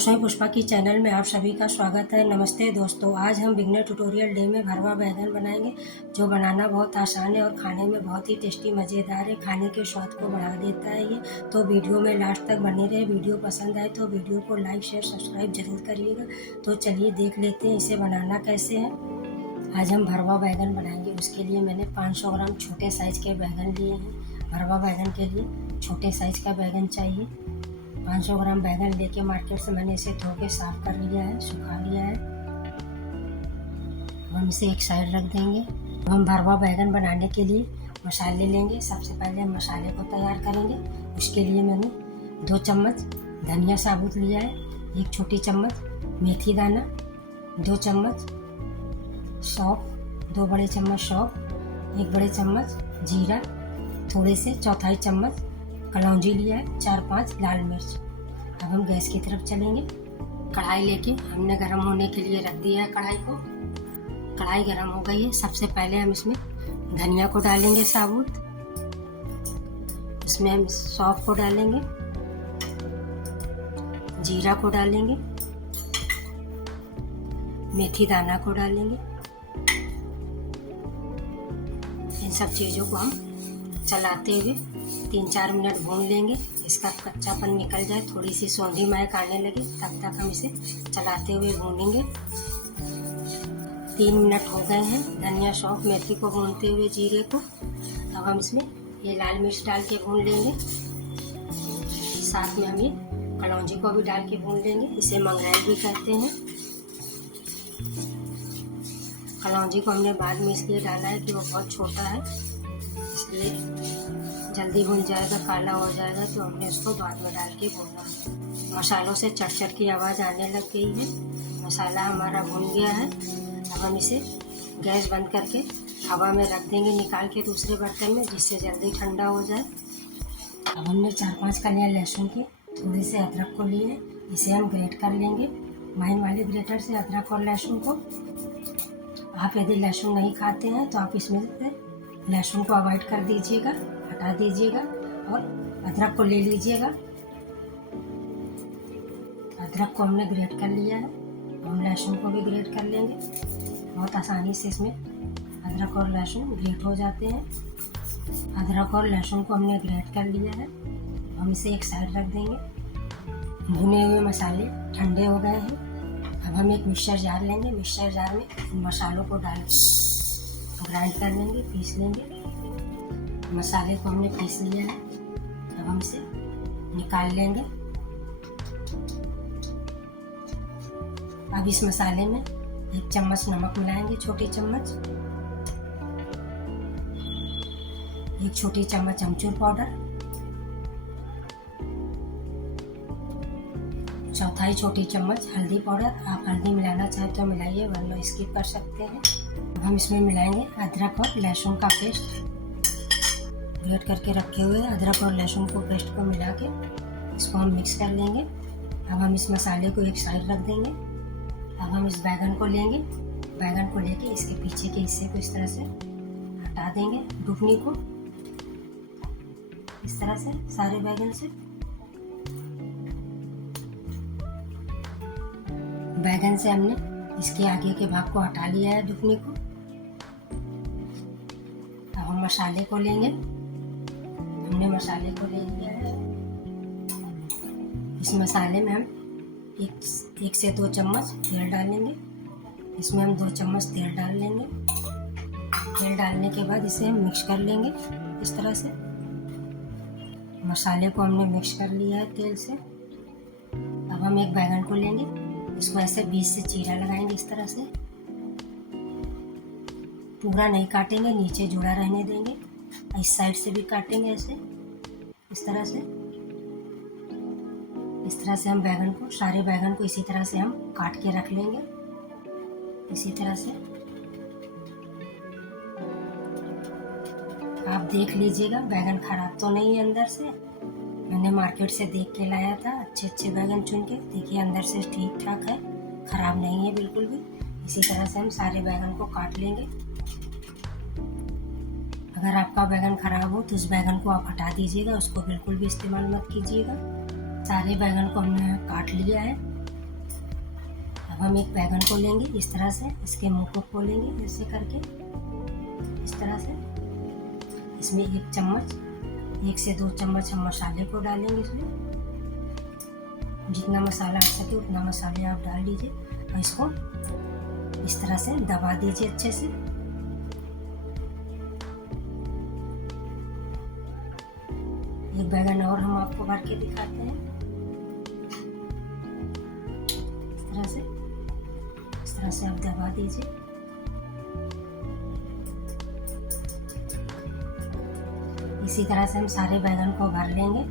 रसोई पुष्पा की चैनल में आप सभी का स्वागत है। नमस्ते दोस्तों, आज हम बिगनर ट्यूटोरियल डे में भरवा बैगन बनाएंगे जो बनाना बहुत आसान है और खाने में बहुत ही टेस्टी मज़ेदार है। खाने के स्वाद को बढ़ा देता है ये। तो वीडियो में लास्ट तक बने रहे। वीडियो पसंद आए तो वीडियो को लाइक शेयर सब्सक्राइब जरूर करिएगा। तो चलिए देख लेते हैं इसे बनाना कैसे है। आज हम भरवा बैगन बनाएंगे। उसके लिए मैंने 500 ग्राम छोटे साइज़ के बैगन लिए हैं। भरवा बैगन के लिए छोटे साइज़ का बैगन चाहिए। 500 ग्राम बैगन लेके मार्केट से मैंने इसे धो के साफ कर लिया है, सुखा लिया है। अब हम इसे एक साइड रख देंगे। अब हम भरवा बैगन बनाने के लिए मसाले लेंगे। सबसे पहले हम मसाले को तैयार करेंगे। उसके लिए मैंने 2 चम्मच धनिया साबुत लिया है, 1 छोटी चम्मच मेथी दाना, 2 चम्मच सौंफ, 2 बड़े चम्मच सौंफ, 1 बड़े चम्मच जीरा, थोड़े से चौथाई चम्मच कलौंजी लिया है, 4-5 लाल मिर्च। अब हम गैस की तरफ चलेंगे। कढ़ाई लेके हमने गरम होने के लिए रख दिया है कढ़ाई को। कढ़ाई गरम हो गई है। सबसे पहले हम इसमें धनिया को डालेंगे साबुत, इसमें हम सौंफ को डालेंगे, जीरा को डालेंगे, मेथी दाना को डालेंगे। इन सब चीज़ों को हम चलाते हुए 3-4 मिनट भून लेंगे। इसका कच्चापन निकल जाए, थोड़ी सी सौंधी महक आने लगे, तब तक हम इसे चलाते हुए भूनेंगे। 3 मिनट हो गए हैं धनिया सौंफ मेथी को भूनते हुए, जीरे को। अब हम इसमें ये लाल मिर्च डाल के भून लेंगे। साथ में हम ये कलौंजी को भी डाल के भून लेंगे। इसे मंगरेल भी कहते हैं। कलौंजी को हमने बाद में इसलिए डाला है कि वो बहुत छोटा है, इसलिए जल्दी भुन जाएगा, काला हो जाएगा, तो हमने इसको बाद में डाल के भूनना। मसालों से चट-चट की आवाज़ आने लग गई है। मसाला हमारा भुन गया है। अब हम इसे गैस बंद करके हवा में रख देंगे, निकाल के दूसरे बर्तन में, जिससे जल्दी ठंडा हो जाए। अब हमने 4-5 कलियां लहसुन की, थोड़ी से अदरक को लिए, इसे हम ग्रेट कर लेंगे महीन वाले ग्रेटर से, अदरक और लहसुन को। आप यदि लहसुन नहीं खाते हैं तो आप इसमें से लहसुन को अवॉइड कर दीजिएगा, हटा दीजिएगा और अदरक को ले लीजिएगा। अदरक को हमने ग्रेट कर लिया है। हम लहसुन को भी ग्रेट कर लेंगे। बहुत आसानी से इसमें अदरक और लहसुन ग्रेट हो जाते हैं। अदरक और लहसुन को हमने ग्रेट कर लिया है। हम इसे एक साइड रख देंगे। भुने हुए मसाले ठंडे हो गए हैं। अब हम एक मिक्सर जार लेंगे। मिक्सर जार में इन मसालों को डाल के ग्राइंड कर लेंगे, पीस लेंगे। मसाले को हमने पीस लिया है। अब हम इसे निकाल लेंगे। अब इस मसाले में 1 चम्मच नमक मिलाएंगे, छोटी चम्मच, 1 छोटी चम्मच अमचूर पाउडर, चौथाई छोटी चम्मच हल्दी पाउडर। आप हल्दी मिलाना चाहे तो मिलाइए, वरना स्किप कर सकते हैं। अब हम इसमें मिलाएंगे अदरक और लहसुन का पेस्ट। ग्रेट करके रखे हुए अदरक और लहसुन को पेस्ट को मिला के इसको हम मिक्स कर लेंगे। अब हम इस मसाले को एक साइड रख देंगे। अब हम इस बैगन को लेंगे। बैगन को लेके इसके पीछे के हिस्से को इस तरह से हटा देंगे, डुकनी को इस तरह से सारे बैगन से। बैगन से हमने इसके आगे के भाग को हटा लिया है, डुकनी को। अब हम मसाले को लेंगे। हमने मसाले को ले लिया है। इस मसाले में हम 1 से 2 चम्मच तेल डालेंगे। इसमें हम 2 चम्मच तेल डाल लेंगे। तेल डालने के बाद इसे हम मिक्स कर लेंगे इस तरह से। मसाले को हमने मिक्स कर लिया है तेल से। अब हम एक बैगन को लेंगे, इसको ऐसे बीच से चीरा लगाएंगे इस तरह से। पूरा नहीं काटेंगे, नीचे जुड़ा रहने देंगे। इस साइड से भी काटेंगे ऐसे, इस तरह से। इस तरह से हम बैगन को, सारे बैगन को इसी तरह से हम काट के रख लेंगे, इसी तरह से। आप देख लीजिएगा बैगन खराब तो नहीं है अंदर से। मैंने मार्केट से देख के लाया था, अच्छे बैगन चुन के। देखिए अंदर से ठीक ठाक है, खराब नहीं है बिल्कुल भी। इसी तरह से हम सारे बैगन को काट लेंगे। अगर आपका बैगन खराब हो तो उस बैगन को आप हटा दीजिएगा, उसको बिल्कुल भी इस्तेमाल मत कीजिएगा। सारे बैगन को हमने काट लिया है। हम एक बैगन को लेंगे इस तरह से, इसके मुंह को खोलेंगे ऐसे करके, इस तरह से। इसमें 1 चम्मच, 1 से 2 चम्मच हम मसाले को डालेंगे इसमें। जितना मसाला आ सके उतना मसाले आप डाल दीजिए और इसको इस तरह से दबा दीजिए अच्छे से। एक बैगन और हम आपको भर के दिखाते हैं। इस तरह से आप दबा दीजिए। इसी तरह से हम सारे बैगन को भर लेंगे।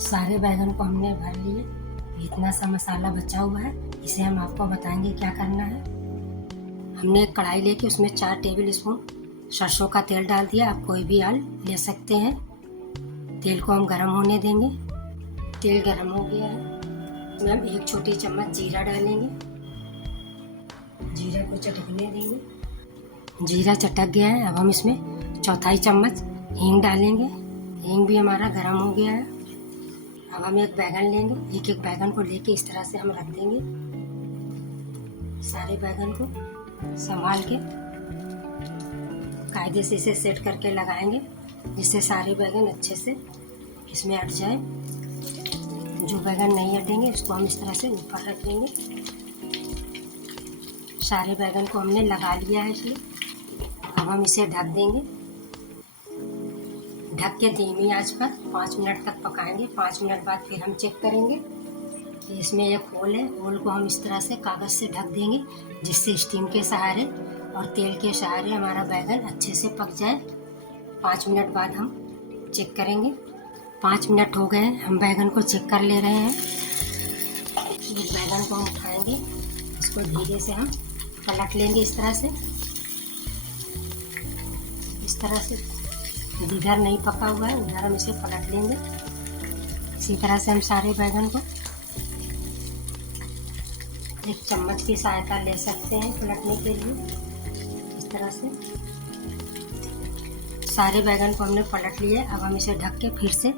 सारे बैगन को हमने भर लिए। इतना सा मसाला बचा हुआ है, इसे हम आपको बताएंगे क्या करना है। हमने एक कढ़ाई लेके उसमें 4 टेबल स्पून सरसों का तेल डाल दिया। आप कोई भी ऑयल ले सकते हैं। तेल को हम गरम होने देंगे। तेल गरम हो गया है, इसमें हम 1 छोटी चम्मच जीरा डालेंगे। जीरा को चटकने देंगे। जीरा चटक गया है, अब हम इसमें 1/4 चम्मच हींग डालेंगे। हींग भी हमारा गरम हो गया है। अब हम एक बैगन लेंगे। एक एक बैगन को लेके इस तरह से हम रख देंगे। सारे बैगन को संभाल के कायदे से इसे सेट करके लगाएंगे, जिससे सारे बैगन अच्छे से इसमें अट जाए। जो बैगन नहीं अटेंगे उसको हम इस तरह से ऊपर रख देंगे। सारे बैगन को हमने लगा लिया है इसलिए अब हम इसे ढक देंगे। ढक के धीमी आंच पर 5 मिनट तक पकाएंगे। 5 मिनट बाद फिर हम चेक करेंगे। इसमें एक होल है, होल को हम इस तरह से कागज़ से ढक देंगे, जिससे स्टीम के सहारे और तेल के सहारे हमारा बैगन अच्छे से पक जाए। 5 मिनट बाद हम चेक करेंगे। 5 मिनट हो गए, हम बैगन को चेक कर ले रहे हैं। इस बैगन को हम उठाएंगे, इसको धीरे से हम पलट लेंगे इस तरह से। इस तरह से जिधर नहीं पका हुआ है उधर हम इसे पलट लेंगे। इसी तरह से हम सारे बैगन को एक चम्मच की सहायता ले सकते हैं पलटने के लिए। इस तरह से सारे बैगन को हमने पलट लिया। अब हम इसे ढक के फिर से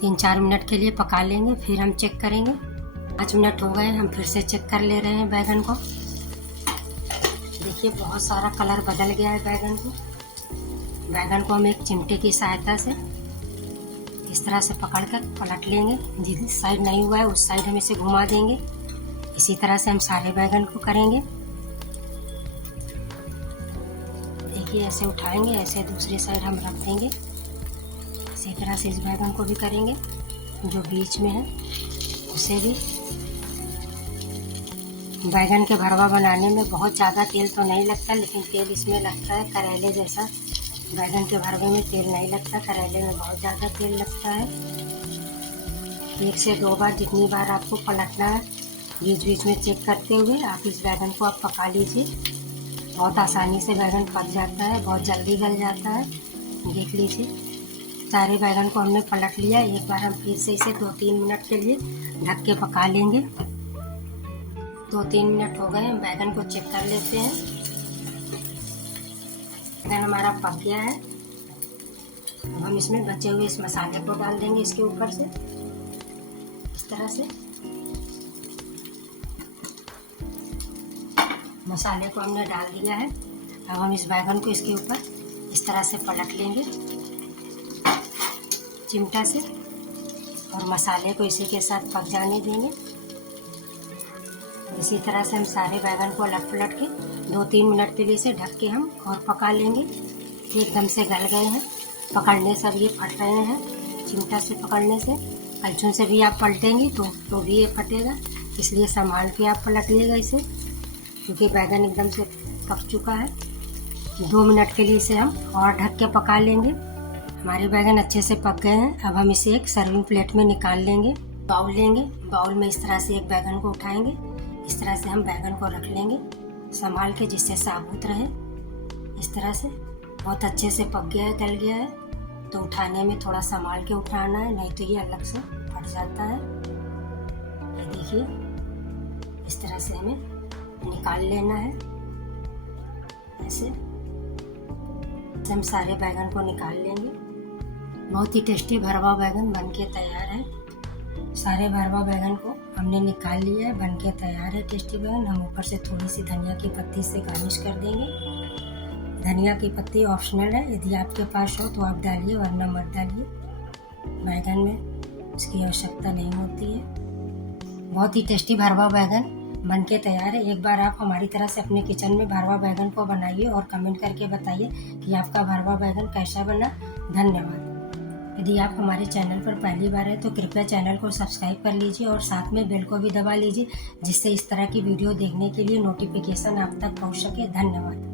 3-4 मिनट के लिए पका लेंगे, फिर हम चेक करेंगे। 5 मिनट हो गए, हम फिर से चेक कर ले रहे हैं बैगन को। देखिए बहुत सारा कलर बदल गया है बैगन को। बैगन को हम एक चिमटे की सहायता से इस तरह से पकड़कर पलट लेंगे। जिस साइड नहीं हुआ है उस साइड हम इसे घुमा देंगे। इसी तरह से हम सारे बैगन को करेंगे। देखिए ऐसे उठाएंगे, ऐसे दूसरी साइड हम रख देंगे। इसी तरह से इस बैगन को भी करेंगे। जो बीच में है उसे भी। बैगन के भरवा बनाने में बहुत ज़्यादा तेल तो नहीं लगता, लेकिन तेल इसमें लगता है करेले जैसा। बैगन के भरवे में तेल नहीं लगता, करेले में बहुत ज़्यादा तेल लगता है। 1 से 2 बार, जितनी बार आपको पलटना है, बीच बीच में चेक करते हुए आप इस बैगन को आप पका लीजिए। बहुत आसानी से बैगन पक जाता है, बहुत जल्दी गल जाता है। देख लीजिए सारे बैगन को हमने पलट लिया। एक बार हम फिर से इसे 2-3 मिनट के लिए ढक के पका लेंगे। 2-3 मिनट हो गए, हम बैगन को चेक कर लेते हैं। बैगन हमारा पक गया है। अब हम इसमें बचे हुए इस मसाले को डाल देंगे इसके ऊपर से, इस तरह से। मसाले को हमने डाल दिया है। अब हम इस बैगन को इसके ऊपर इस तरह से पलट लेंगे चिमटा से, और मसाले को इसी के साथ पक जाने देंगे। इसी तरह से हम सारे बैगन को अलट पलट के 2-3 मिनट के लिए इसे ढक के हम और पका लेंगे। एकदम से गल गए हैं, पकड़ने से अब ये फट रहे हैं। चिमटा से पकड़ने से, कलछुल से भी आप पलटेंगी तो भी ये फटेगा, इसलिए संभाल के आप पलटिएगा इसे, क्योंकि बैगन एकदम से पक चुका है। 2 मिनट के लिए इसे हम और ढक के पका लेंगे। हमारे बैगन अच्छे से पक गए हैं। अब हम इसे एक सर्विंग प्लेट में निकाल लेंगे। बाउल लेंगे, बाउल में इस तरह से एक बैगन को उठाएंगे। इस तरह से हम बैगन को रख लेंगे संभाल के, जिससे साबुत रहे। इस तरह से बहुत अच्छे से पक गया है, गल गया है। तो उठाने में थोड़ा संभाल के उठाना है, नहीं तो ये अलग से फट जाता है। ये देखिए इस तरह से हमें निकाल लेना है। ऐसे हम सारे बैगन को निकाल लेंगे। बहुत ही टेस्टी भरवा बैगन बनके तैयार है। सारे भरवा बैगन को हमने निकाल लिया है, बनके तैयार है टेस्टी बैगन। हम ऊपर से थोड़ी सी धनिया की पत्ती से गार्निश कर देंगे। धनिया की पत्ती ऑप्शनल है, यदि आपके पास हो तो आप डालिए, वरना मत डालिए। बैगन में इसकी आवश्यकता नहीं होती है। बहुत ही टेस्टी भरवा बैगन बनके तैयार है। एक बार आप हमारी तरह से अपने किचन में भरवा बैगन को बनाइए और कमेंट करके बताइए कि आपका भरवा बैगन कैसा बना। धन्यवाद। यदि आप हमारे चैनल पर पहली बार हैं तो कृपया चैनल को सब्सक्राइब कर लीजिए और साथ में बेल को भी दबा लीजिए, जिससे इस तरह की वीडियो देखने के लिए नोटिफिकेशन आप तक पहुंच सके। धन्यवाद।